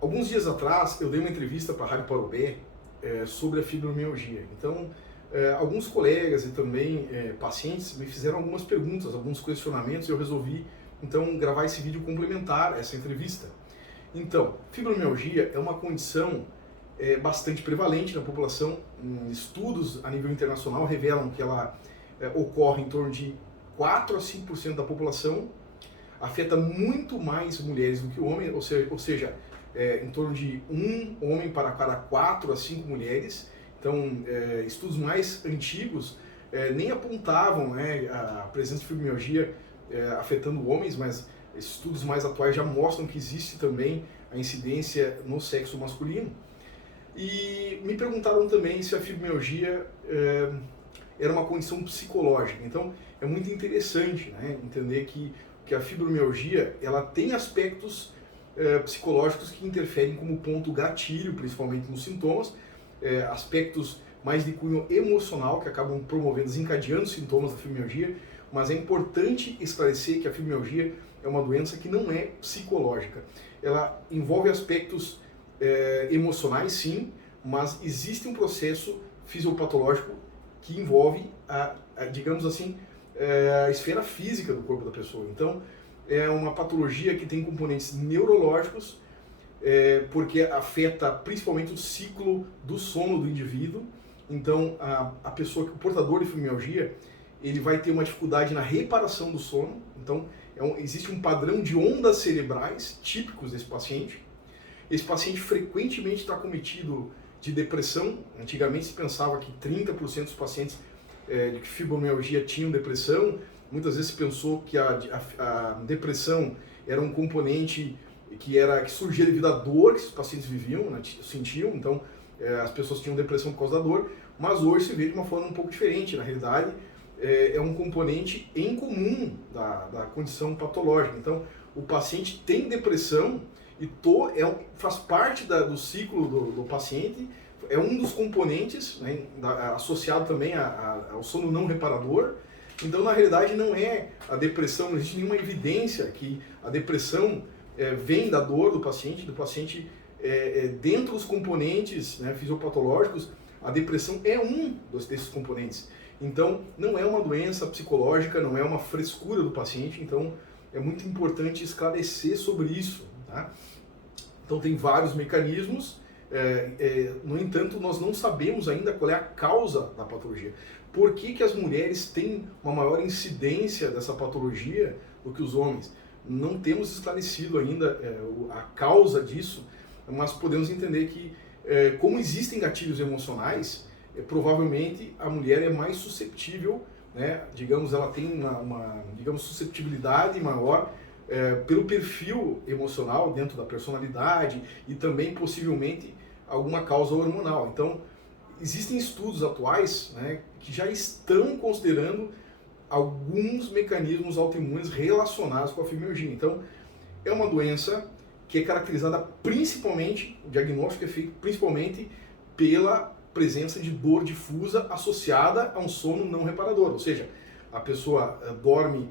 Alguns dias atrás eu dei uma entrevista para a Rádio Parobé sobre a fibromialgia. Então, alguns colegas e também pacientes me fizeram algumas perguntas, alguns questionamentos e eu resolvi então gravar esse vídeo complementar a essa entrevista. Então, fibromialgia é uma condição bastante prevalente na população. Estudos a nível internacional revelam que ela ocorre em torno de 4 a 5% da população, afeta muito mais mulheres do que homens, ou seja, em torno de um homem para cada 4 a 5 mulheres. Então, estudos mais antigos nem apontavam a presença de fibromialgia afetando homens, mas estudos mais atuais já mostram que existe também a incidência no sexo masculino. E me perguntaram também se a fibromialgia era uma condição psicológica. Então, é muito interessante, né, entender que a fibromialgia ela tem aspectos psicológicos que interferem como ponto gatilho, principalmente nos sintomas, aspectos mais de cunho emocional que acabam promovendo, desencadeando os sintomas da fibromialgia, mas é importante esclarecer que a fibromialgia é uma doença que não é psicológica. Ela envolve aspectos emocionais, sim, mas existe um processo fisiopatológico que envolve, digamos assim, a esfera física do corpo da pessoa. Então, é uma patologia que tem componentes neurológicos, porque afeta principalmente o ciclo do sono do indivíduo. Então, a pessoa, o portador de fibromialgia, ele vai ter uma dificuldade na reparação do sono. Então, existe um padrão de ondas cerebrais típicos desse paciente. Esse paciente frequentemente está acometido de depressão. Antigamente se pensava que 30% dos pacientes de fibromialgia tinham depressão. Muitas vezes se pensou que a depressão era um componente que surgia devido à dor que os pacientes viviam, né, sentiam. Então, as pessoas tinham depressão por causa da dor, mas hoje se vê de uma forma um pouco diferente. Na realidade, é um componente em comum da condição patológica. Então, o paciente tem depressão e faz parte do ciclo do paciente, é um dos componentes, né, associado também ao sono não reparador. Então, na realidade, não é a depressão, não existe nenhuma evidência que a depressão vem da dor do paciente dentro dos componentes, né, fisiopatológicos. A depressão é um desses componentes. Então, não é uma doença psicológica, não é uma frescura do paciente. Então, é muito importante esclarecer sobre isso, tá? Então, tem vários mecanismos. No entanto, nós não sabemos ainda qual é a causa da patologia. Por que as mulheres têm uma maior incidência dessa patologia do que os homens? Não temos esclarecido ainda a causa disso, mas podemos entender que, como existem gatilhos emocionais, provavelmente a mulher é mais suscetível, né? Digamos, ela tem uma susceptibilidade maior pelo perfil emocional dentro da personalidade e também possivelmente alguma causa hormonal. Então, existem estudos atuais, né, que já estão considerando alguns mecanismos autoimunes relacionados com a fibromialgia. Então, é uma doença que é caracterizada principalmente, o diagnóstico é feito principalmente pela presença de dor difusa associada a um sono não reparador. Ou seja, a pessoa dorme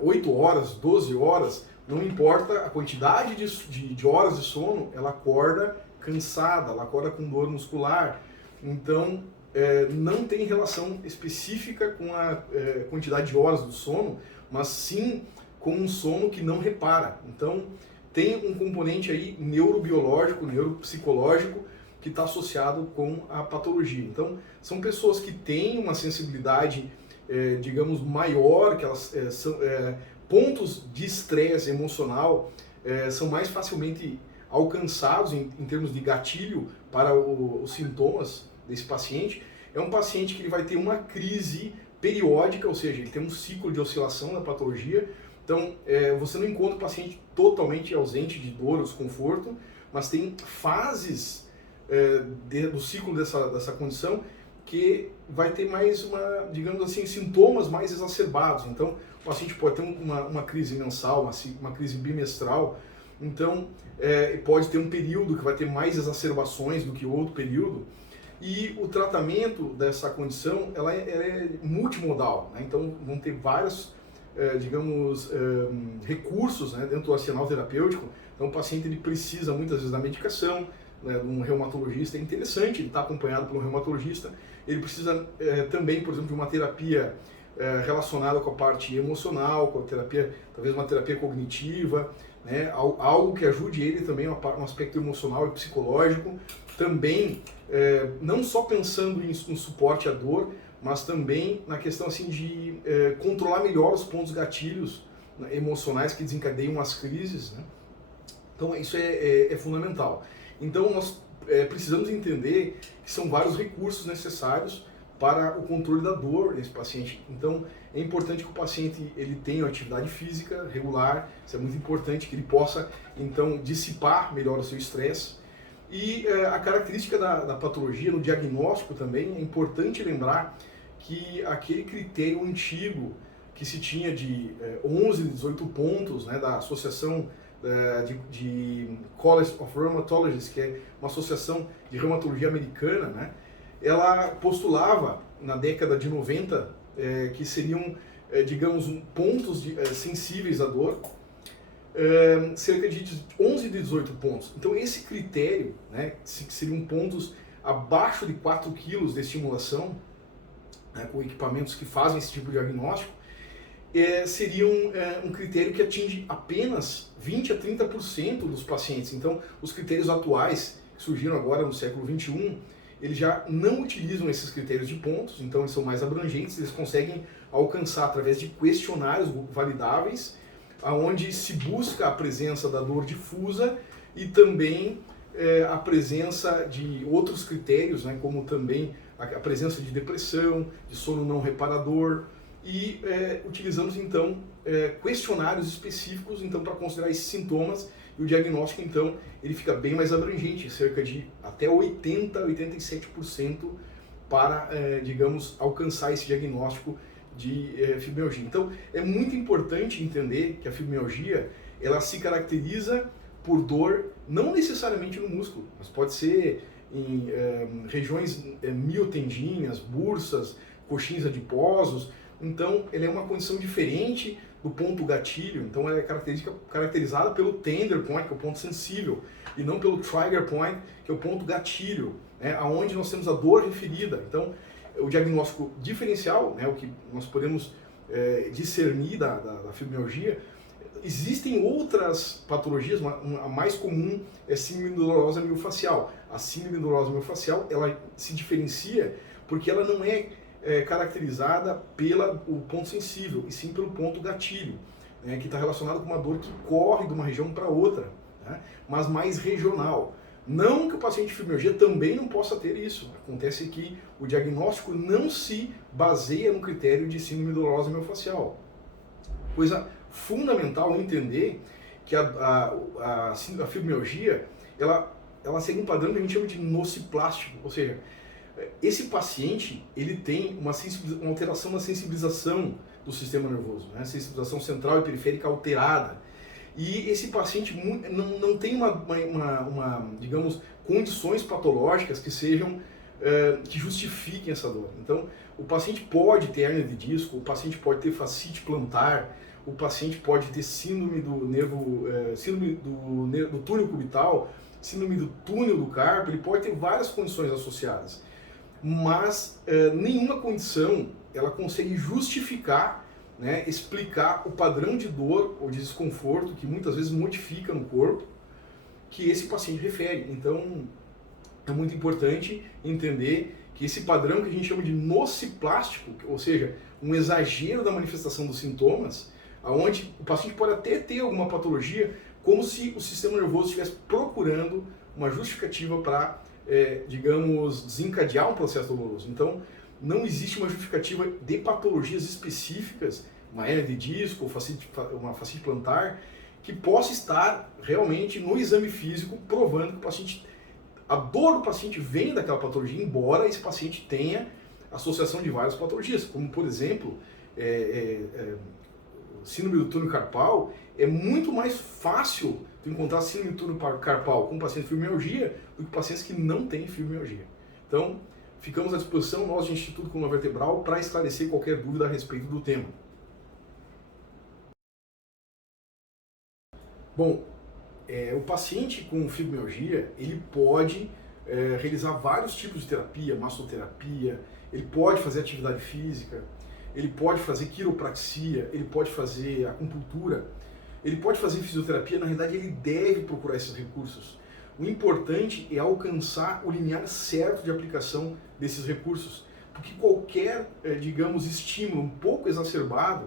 8 horas, 12 horas, não importa a quantidade de horas de sono, ela acorda cansada, ela acorda com dor muscular. Então, não tem relação específica com a quantidade de horas do sono, mas sim com um sono que não repara. Então, tem um componente aí neurobiológico, neuropsicológico, que está associado com a patologia. Então, são pessoas que têm uma sensibilidade, digamos, maior, que elas são pontos de estresse emocional, são mais facilmente alcançados em termos de gatilho para os sintomas desse paciente. É um paciente que ele vai ter uma crise periódica, ou seja, ele tem um ciclo de oscilação na patologia. Então, você não encontra o paciente totalmente ausente de dor ou desconforto, mas tem fases do ciclo dessa condição que vai ter mais digamos assim, sintomas mais exacerbados. Então, o paciente pode ter uma crise mensal, uma crise bimestral. Então, pode ter um período que vai ter mais exacerbações do que outro período. E o tratamento dessa condição, ela é multimodal, né? Então, vão ter vários, digamos, recursos, né, dentro do arsenal terapêutico. Então, Então o paciente ele precisa muitas vezes da medicação, né, um reumatologista. É interessante ele estar acompanhado por um reumatologista. Ele precisa também, por exemplo, de uma terapia relacionada com a parte emocional, com a terapia, talvez uma terapia cognitiva, né, algo que ajude ele também no aspecto emocional e psicológico. Também, não só pensando no suporte à dor, mas também na questão assim, de controlar melhor os pontos gatilhos, né, emocionais que desencadeiam as crises, né? Então isso é fundamental. Então nós precisamos entender que são vários recursos necessários para o controle da dor desse paciente. Então é importante que o paciente ele tenha uma atividade física regular, isso é muito importante, que ele possa então dissipar melhor o seu estresse. E a característica da patologia, no diagnóstico também, é importante lembrar que aquele critério antigo que se tinha de 11, 18 pontos, né, da Associação de College of Rheumatologists, que é uma associação de reumatologia americana, né, ela postulava na década de 90 que seriam, digamos, pontos sensíveis à dor, cerca de 11 de 18 pontos. Então esse critério, né, que seriam pontos abaixo de 4 kg de estimulação, né, com equipamentos que fazem esse tipo de diagnóstico, seria um critério que atinge apenas 20 a 30% dos pacientes. Então, os critérios atuais, que surgiram agora no século XXI, eles já não utilizam esses critérios de pontos, então eles são mais abrangentes, eles conseguem alcançar através de questionários validáveis, onde se busca a presença da dor difusa e também a presença de outros critérios, né, como também a presença de depressão, de sono não reparador, e utilizamos então questionários específicos então para considerar esses sintomas, e o diagnóstico então ele fica bem mais abrangente, cerca de até 80 a 87% para, digamos, alcançar esse diagnóstico de fibromialgia. Então é muito importante entender que a fibromialgia ela se caracteriza por dor não necessariamente no músculo, mas pode ser em regiões miotendíneas, bursas, coxins adiposos. Então, ela é uma condição diferente do ponto gatilho, então ela é caracterizada pelo tender point, que é o ponto sensível, e não pelo trigger point, que é o ponto gatilho, né, onde nós temos a dor referida. Então, o diagnóstico diferencial, né, o que nós podemos discernir da fibromialgia. Existem outras patologias, a mais comum é a síndrome dolorosa miofascial. A síndrome dolorosa miofascial, ela se diferencia porque ela não é caracterizada pelo ponto sensível, e sim pelo ponto gatilho, né, que está relacionado com uma dor que corre de uma região para outra, né, mas mais regional. Não que o paciente de fibromialgia também não possa ter isso. Acontece que o diagnóstico não se baseia no critério de síndrome dolorosa miofascial. Coisa fundamental entender que a fibromialgia ela segue um padrão que a gente chama de nociplástico, ou seja, esse paciente ele tem uma alteração na sensibilização do sistema nervoso, né? Sensibilização central e periférica alterada. E esse paciente não tem digamos, condições patológicas que sejam, que justifiquem essa dor. Então, o paciente pode ter hérnia de disco, o paciente pode ter fascite plantar, o paciente pode ter síndrome do nervo, síndrome do túnel cubital, síndrome do túnel do carpo, ele pode ter várias condições associadas. Mas nenhuma condição ela consegue justificar, né, explicar o padrão de dor ou de desconforto que muitas vezes modifica no corpo que esse paciente refere. Então é muito importante entender que esse padrão que a gente chama de nociplástico, ou seja, um exagero da manifestação dos sintomas, onde o paciente pode até ter alguma patologia, como se o sistema nervoso estivesse procurando uma justificativa para, digamos, desencadear um processo doloroso. Então, não existe uma justificativa de patologias específicas, uma hérnia de disco, uma fascite plantar, que possa estar realmente no exame físico provando que a dor do paciente vem daquela patologia, embora esse paciente tenha associação de várias patologias, como, por exemplo, síndrome do túnel carpal. É muito mais fácil de encontrar síndrome do túnel carpal com pacientes de fibromialgia do que pacientes que não têm fibromialgia. Então, ficamos à disposição, nós do Instituto Coluna Vertebral, para esclarecer qualquer dúvida a respeito do tema. Bom, O paciente com fibromialgia, ele pode realizar vários tipos de terapia, massoterapia, ele pode fazer atividade física, ele pode fazer quiropraxia, ele pode fazer acupuntura, ele pode fazer fisioterapia. Na realidade, ele deve procurar esses recursos. O importante é alcançar o limiar certo de aplicação desses recursos, porque qualquer, digamos, estímulo um pouco exacerbado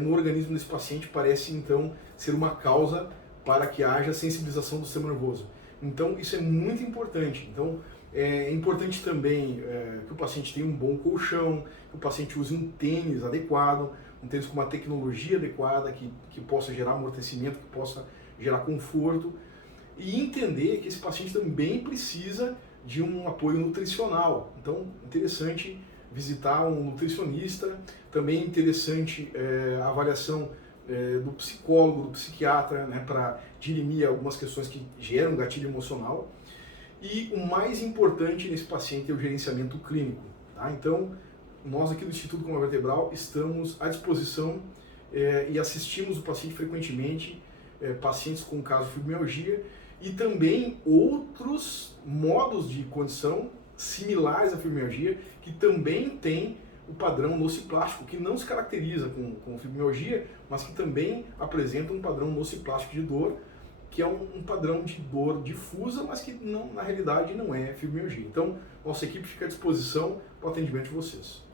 no organismo desse paciente parece, então, ser uma causa para que haja sensibilização do sistema nervoso. Então, isso é muito importante. Então, é importante também que o paciente tenha um bom colchão, que o paciente use um tênis adequado, um tênis com uma tecnologia adequada, que possa gerar amortecimento, que possa gerar conforto, e entender que esse paciente também precisa de um apoio nutricional. Então, interessante visitar um nutricionista, também interessante a avaliação do psicólogo, do psiquiatra, né, para dirimir algumas questões que geram gatilho emocional. E o mais importante nesse paciente é o gerenciamento clínico. Tá? Então, nós aqui do Instituto Coluna Vertebral estamos à disposição e assistimos o paciente frequentemente, pacientes com caso de fibromialgia, e também outros modos de condição similares à fibromialgia, que também tem o padrão nociplástico, que não se caracteriza com fibromialgia, mas que também apresenta um padrão nociplástico de dor, que é um padrão de dor difusa, mas que não, na realidade não é fibromialgia. Então, nossa equipe fica à disposição para o atendimento de vocês.